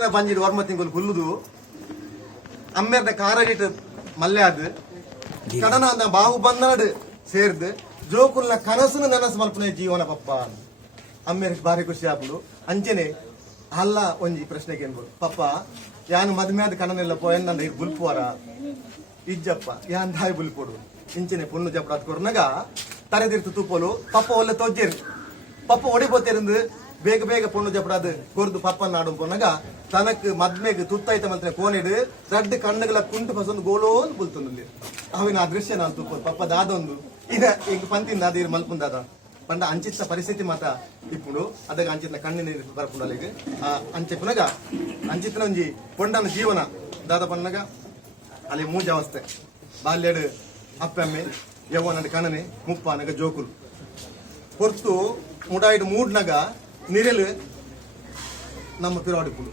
ಕಣನ ಬಂಜಿಡು ವರ್ಮ ತಿಂಗಳು ಹುಲ್ಲುದು ಅಮ್ಮೆರ್ನ ಕಾರಗಿಟ್ಟು ಮಲ್ಲೆ ಅದು ಕಣನ ಅಂದ ಬಾವು ಬಂದನಾಡು ಸೇರ್ದು ಜೋಕುಲ್ನ ಕನಸು ನನಸು ಮಲ್ಪನೆ ಜೀವನ ಪಪ್ಪ ಅಮ್ಮೆರಿಗೆ ಭಾರಿ ಖುಷಿ ಆಪುಡು ಅಂಚೆನೆ ಅಲ್ಲ ಒಂಜಿ ಪ್ರಶ್ನೆಗೆ ಏನ್ಬೋದು ಪಪ್ಪ ಯಾನು ಮದ್ಮೆ ಆದ ಕಣನೆಲ್ಲ ಪೋಯನ್ ನಂದ ಈಗ ಬುಲ್ಪುವರ ಇಜ್ಜಪ್ಪ ಯಾನ್ ದಾಯಿ ಬುಲ್ಪೋಡು ಇಂಚೆನೆ ಪುಣ್ಣು ಜಪ್ಪ ಕೊರ್ನಾಗ ತರೆದಿರ್ತು ತೂಪೋಲು ಪಪ್ಪ ಒಳ್ಳೆ ತೊಜ್ಜೇರು ಪಪ್ಪ ಒಡಿಬೋತಿருந்து ಬೇಗ ಬೇಗ ಪೊಣ್ಣು ಜಪಡಾದು ಕೊರ್ದು ಪಪ್ಪನ ನಾಡು ಪೊನ್ನಾಗ ತನಕ್ ಮದ್ಮೆಗೆ ತುತ್ತಾಯ್ತ ಮಂತ್ರ ಕೋನೆಡು ರಡ್ಡು ಕಣ್ಣುಗಳ ಕುಂಟು ಫಸೊಂದು ಗೋಳೋನ್ ಬುಲ್ತುಂದು ಅವಿನ ಆ ದೃಶ್ಯ ನಾನು ತೂಪೋದು ಪಪ್ಪ ದಾದೊಂದು ಈಗ ಈಗ ಪಂತಿಂದ ಅದ ಮಲ್ಪುಂದಾದ ಪಂಡ ಅಂಚಿತ್ತ ಪರಿಸ್ಥಿತಿ ಮಾತ ಇಪ್ಪುಡು ಅದಾಗ ಅಂಚಿತ್ನ ಕಣ್ಣಿನ ಬರ್ಪುಂಡು ಅಲ್ಲಿಗೆ ಅಂಚೆ ಪುನಗ ಅಂಚಿತ್ನ ಒಂಜಿ ಪೊಂಡನ ಜೀವನ ದಾದ ಪಣ್ಣಗ ಅಲ್ಲಿ ಮೂಜಾವಸ್ಥೆ ಬಾಲ್ಯಡು ಅಪ್ಪಮ್ಮೆ ಯವ್ವನದ ಕಣನೆ ಮುಪ್ಪಾನಗ ಜೋಕುಲು ಹೊರ್ತು ಮುಡಾಯಿಡು ಮೂಡ್ನಾಗ ನಿರೆಲು ನಮ್ಮ ಪಿರಾಡಿಪುಡು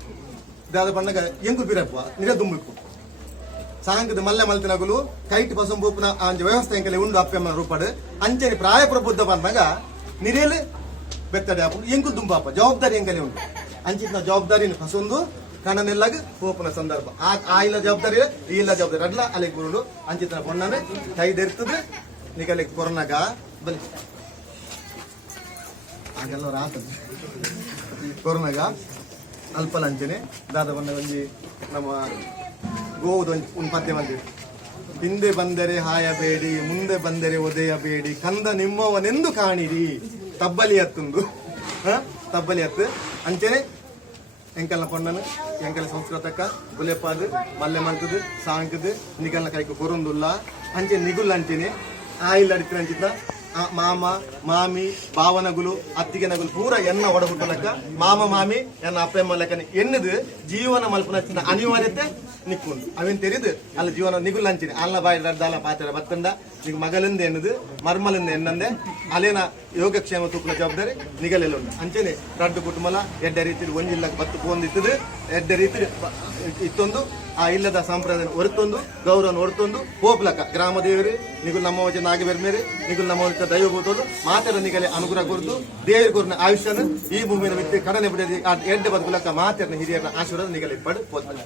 ದಾದ ಪಣ್ಣಗ ಎಂಕು ಪಿರಪ್ಪ ನಿರೆ ದುಂಬಿಪು ಸಾಂಗದ ಮಲ್ಲೆ ಮಲ್ತಿನಗಲು ಕೈಟ್ ಪಸಂಬೂಪನ ಅಂಜ ವ್ಯವಸ್ಥೆ ಎಂಕಲೆ ಉಂಡು ಅಪ್ಪಮ್ಮನ ರೂಪಾಡು ಅಂಚನೆ ಪ್ರಾಯ ಪ್ರಬುದ್ಧ ಬಂದಾಗ ನಿರೇಲು ಬೆತ್ತಡೆ ಆಪುಡು ಎಂಕು ದುಂಬಾಪ ಜವಾಬ್ದಾರಿ ಎಂಕಲೆ ಉಂಟು ಅಂಚಿನ ಜವಾಬ್ದಾರಿನ ಪಸೊಂದು ಕಣನೆಲ್ಲಾಗ ಹೋಪನ ಸಂದರ್ಭ ಆ ಇಲ್ಲ ಜವಾಬ್ದಾರಿ ಈ ಇಲ್ಲ ಜವಾಬ್ದಾರಿ ಅಡ್ಲ ಅಲ್ಲಿಗೆ ಬರುಡು ಅಂಚಿನ ಪೊಣ್ಣನೆ ಕೈದೆರ್ತದೆ ನಿಗಲಿಗೆ ಕೊರೋನಾಗ ಬಲಿ ಹಾಗೆಲ್ಲ ರಾತದೆ ಕೊರೋನಾಗ ಅಲ್ಪಲಂಚನೆ ದಾದ ಬಣ್ಣ ಒಂಜಿ ನಮ್ಮ ಗೋವುದು ಒಂದು ಪದ್ಯ ಬಂದಿದೆ ಹಿಂದೆ ಬಂದರೆ ಹಾಯಬೇಡಿ ಮುಂದೆ ಬಂದರೆ ಒದೆಯಬೇಡಿ ಕಂದ ನಿಮ್ಮವನೆಂದು ಕಾಣಿರಿ ತಬ್ಬಲಿ ಹತ್ತುಂದು ತಬ್ಬಲಿ ಹತ್ತು ಅಂಚೆನೆ ಎಂಕಲ್ನ ಪೊಣ್ಣನು ಎಂಕಲ ಸಂಸ್ಕೃತಕ್ಕ ಗುಲೆಪಾದು ಮಲ್ಲೆ ಮಲ್ತದು ಸಾಂಕದು ನಿಗಲ್ನ ಕೈಕು ಕೊರೊಂದುಲ್ಲ ಅಂಚೆ ನಿಗುಲ್ ಅಂಚೆನೆ ಆಯಿಲ್ ಅಡಿಕೆ ಅಂಚಿತ ಮಾಮ ಮಾಮಿ ಭಾವನಗುಲು ಅತ್ತಿಗೆನಗುಲು ಪೂರ ಎನ್ನ ಒಡಹುಟ್ಟಲಕ್ಕ ಮಾಮ ಮಾಮಿ ಎನ್ನ ಅಪ್ಪಮ್ಮ ಲೆಕ್ಕನೆ ಎನ್ನದು ಜೀವನ ಮಲ್ಪನ ಅನಿವಾರ್ಯತೆ ನಿಕ್ಕೊಂಡು ಅವೇನ್ ತೆರಿದು ಅಲ್ಲ ಜೀವನ ನಿಗುಲ್ ಅಂಚಿನಿ ಅಲ್ಲ ಬಾಯಿ ರಡ್ದಾಲ ಪಾತ್ರ ಬತ್ತಂಡ ಈಗ ಮಗಲಿಂದ ಎನ್ನದು ಮರ್ಮಲಿಂದ ಎನ್ನಂದೆ ಅಲ್ಲೇನ ಯೋಗಕ್ಷೇಮ ತೂಕನ ಜವಾಬ್ದಾರಿ ನಿಗಲೆಲ್ಲ ಉಂಟು ಅಂಚೆನೆ ರಡ್ಡು ಕುಟುಂಬಲ ಎಡ್ಡೆ ರೀತಿ ಒಂಜಿಲ್ಲಕ್ಕೆ ಬತ್ತು ಪೋಂದಿತ್ತದು ಎಡ್ಡೆ ರೀತಿ ಇತ್ತೊಂದು ಆ ಇಲ್ಲದ ಸಂಪ್ರದಾಯ ಹೊರತೊಂದು ಗೌರವ ಹೊರತೊಂದು ಹೋಗ್ಲಕ್ಕ ಗ್ರಾಮ ದೇವರು ನಿಗುಲ್ ನಮ್ಮ ವಚನ ನಾಗಬೇರ್ ಮೇರೆ ನಿಗುಲ್ ನಮ್ಮ ವಚನ ದೈವ ಬೋತೋದು ಮಾತೆರ ನಿಗಲೆ ಅನುಗ್ರಹ ಕೊರ್ದು ದೇವ್ರ ಕೊರ್ನ ಆಯುಷ್ಯನ ಈ ಭೂಮಿನ ಬಿಟ್ಟು ಕಡನೆ ಬಿಡದಿ ಆ ಎಡ್ಡೆ ಬದುಕುಲಕ್ಕ ಮಾತೆರನ ಹಿರಿಯರನ್ನ ಆಶೀರ್ವಾದ ನಿಗಲೆ ಪಡ್ ಹೋದ